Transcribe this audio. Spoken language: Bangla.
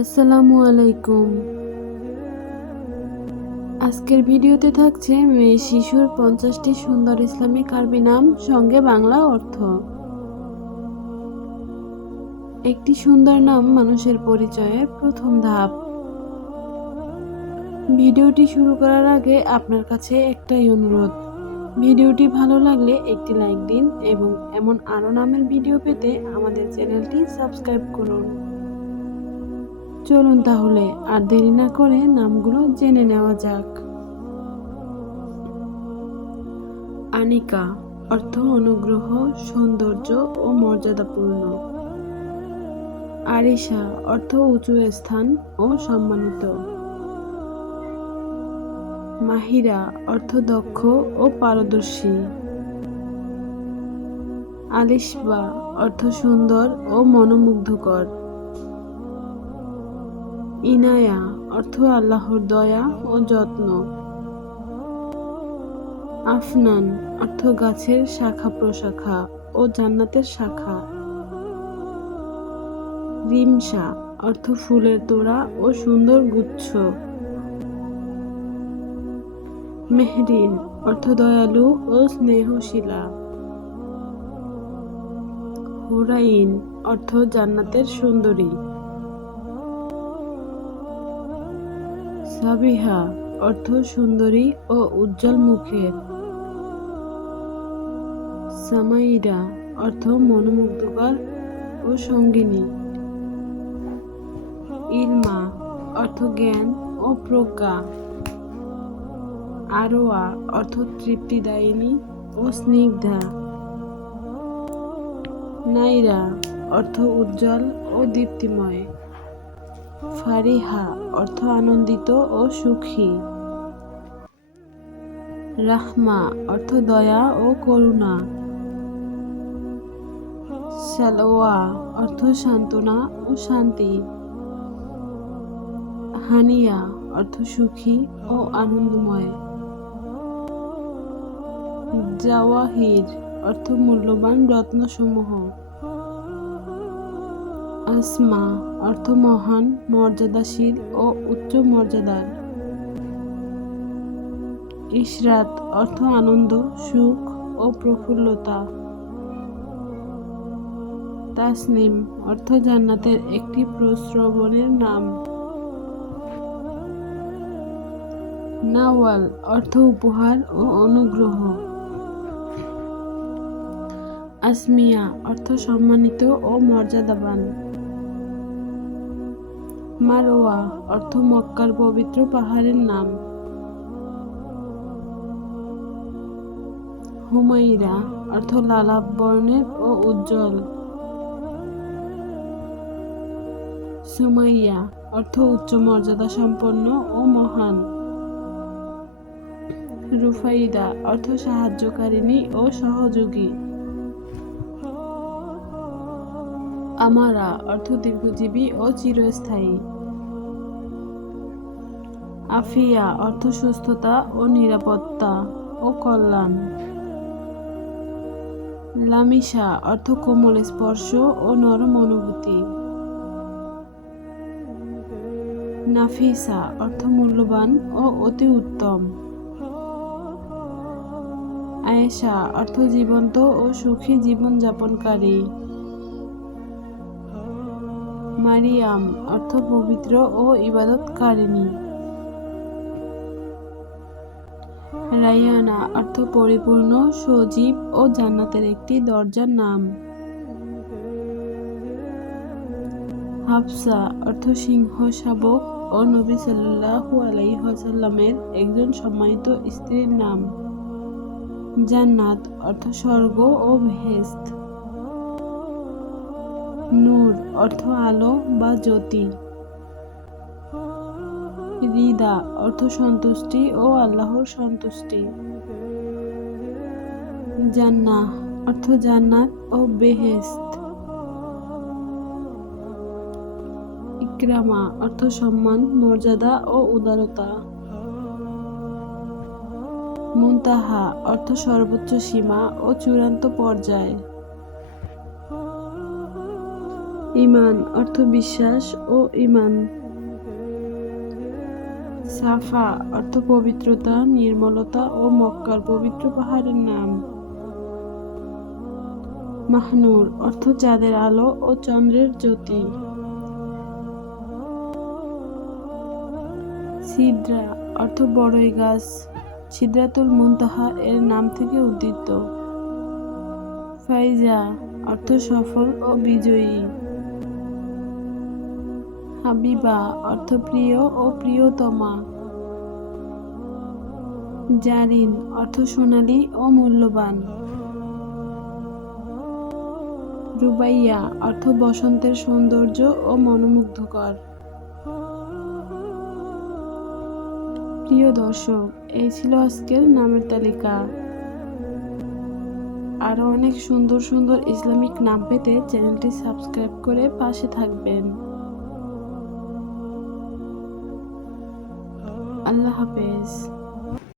আসসালামু আলাইকুম। আজকের ভিডিওতে থাকছে মেয়ে শিশুর 50টি সুন্দর ইসলামিক আরবি নাম সঙ্গে বাংলা অর্থ। একটি সুন্দর নাম মানুষের পরিচয়ের প্রথম ধাপ। ভিডিওটি শুরু করার আগে আপনার কাছে একটাই অনুরোধ, ভিডিওটি ভালো লাগলে একটি লাইক দিন এবং এমন আরও নামের ভিডিও পেতে আমাদের চ্যানেলটি সাবস্ক্রাইব করুন। চলুন তাহলে আর দেরি না করে নামগুলো জেনে নেওয়া যাক। আনিকা অর্থ অনুগ্রহ, সৌন্দর্য ও মর্যাদাপূর্ণ। আরিশা অর্থ উঁচু স্থান ও সম্মানিত। মাহিরা অর্থ দক্ষ ও পারদর্শী। আলিশবা অর্থ সুন্দর ও মনোমুগ্ধকর। ইনায়া অর্থ আল্লাহর দয়া ও যত্ন। আফনান অর্থ গাছের শাখা প্রশাখা ও জান্নাতের শাখা। রিমশা অর্থ ফুলের তোড়া ও সুন্দর গুচ্ছ। মেহরিন অর্থ দয়ালু ও স্নেহশীলা। হুরাইন অর্থ জান্নাতের সুন্দরী। সাবিহা অর্থ সুন্দরী ও উজ্জ্বল মুখের। সামাইরা অর্থ মনোমুগ্ধকর ও সঙ্গিনী। ইলমা অর্থ জ্ঞান ও প্রজ্ঞা। আরোয়া অর্থ তৃপ্তিদায়িনী ও স্নিগ্ধা। নাইরা অর্থ উজ্জ্বল ও দীপ্তিময়। ফারিহা অর্থ আনন্দিত ও সুখী। রাহমা অর্থ দয়া ও করুণা। সালোয়া অর্থ সান্ত্বনা ও শান্তি। হানিয়া অর্থ সুখী ও আনন্দময়। জাওয়াহির অর্থ মূল্যবান রত্নসমূহ। আসমা অর্থ মহান, মর্যাদাশীল ও উচ্চ মর্যাদার। ইশরাত অর্থ আনন্দ, সুখ ও প্রফুল্লতা। তাসনিম অর্থ জান্নাতের একটি প্রস্রবণের নাম। নাওয়াল অর্থ উপহার ও অনুগ্রহ। আসমিয়া অর্থ সম্মানিত ও মর্যাদাবান। মারওয়া অর্থ মক্কার পবিত্র পাহাড়ের নাম। হুমাইরা অর্থ লালাব বর্ণের ও উজ্জ্বল। সুমাইয়া অর্থ উচ্চ মর্যাদা সম্পন্ন ও মহান। রুফাইদা অর্থ সাহায্যকারিণী ও সহযোগী। আমারা অর্থ দীর্ঘজীবী ও চিরস্থায়ী। আফিয়া অর্থ সুস্থতা ও নিরাপত্তা ও কল্যাণ। লামিসা অর্থ কোমল স্পর্শ ও নরম অনুভূতি। নাফিসা অর্থ মূল্যবান ও অতি উত্তম। আয়েশা অর্থ জীবন্ত ও সুখী জীবনযাপনকারী। মারিয়াম অর্থ পবিত্র ও ইবাদতকারিণী। রায়ানা অর্থ পরিপূর্ণ, সজীব ও জান্নাতের একটি দরজার নাম। হাফসা অর্থ সিংহ শাবক ও নবী সাল্লাল্লাহু আলাইহি ওয়াসাল্লামের একজন সম্মানিত স্ত্রীর নাম। জান্নাত অর্থ স্বর্গ ও বেহেশত। নূর অর্থ আলো বা জ্যোতি। রিদা অর্থ সন্তুষ্টি ও আল্লাহর সন্তুষ্টি। জান্নাহ অর্থ জান্নাত ও বেহেশত। ইকরামা অর্থ সম্মান, মর্যাদা ও উদারতা। মুনতাহা অর্থ সর্বোচ্চ সীমা ও চূড়ান্ত পর্যায়। ঈমান অর্থ বিশ্বাস ও ঈমান। সাফা অর্থ পবিত্রতা, নির্মলতা ও মক্কার পবিত্র পাহাড়ের নাম। মাহনুর অর্থ চাঁদের আলো ও চন্দ্রের জ্যোতি। সিদরা অর্থ বড়ই গাছ, সিদরাতুল মুনতাহা এর নাম থেকে উদ্ধৃত। ফাইজা অর্থ সফল ও বিজয়ী। হাবিবা অর্থ প্রিয় ও প্রিয়তমা। জারিন অর্থ সোনালী ও মূল্যবান। রুবাইয়া অর্থ বসন্তের সৌন্দর্য ও মনোমুগ্ধকর। প্রিয় দর্শক, এই ছিল আজকের নামের তালিকা। আরও অনেক সুন্দর সুন্দর ইসলামিক নাম পেতে চ্যানেলটি সাবস্ক্রাইব করে পাশে থাকবেন। আল্লাহ হাফেজ।